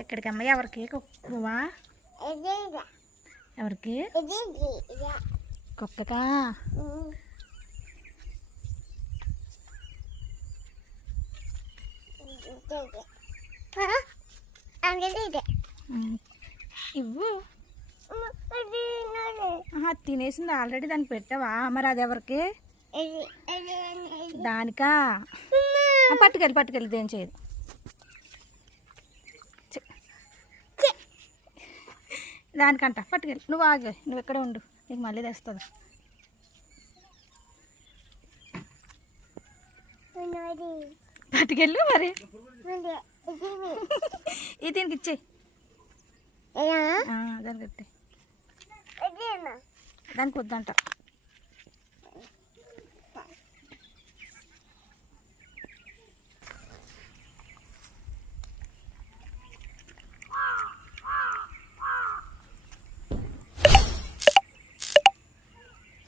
ఎక్కడికమ్మా? ఎవరికి? కుక్కవా? ఎవరికి? కుక్కకా? ఇవ్వు. తినేసింది ఆల్రెడీ. దానికి పెట్టావా? మరి అది ఎవరికి? దానికా? పట్టుకెళ్ళి దేని చేయదు. దానికంట పట్టుకెళ్ళి. నువ్వు ఆగే, నువ్వు ఎక్కడే ఉండు, నీకు మళ్ళీ తెస్తుంది. పట్టుకెళ్ళు మరి. ఇది దీనికి ఇచ్చే, దానికి ఇట్టే. దానికి వద్దంట.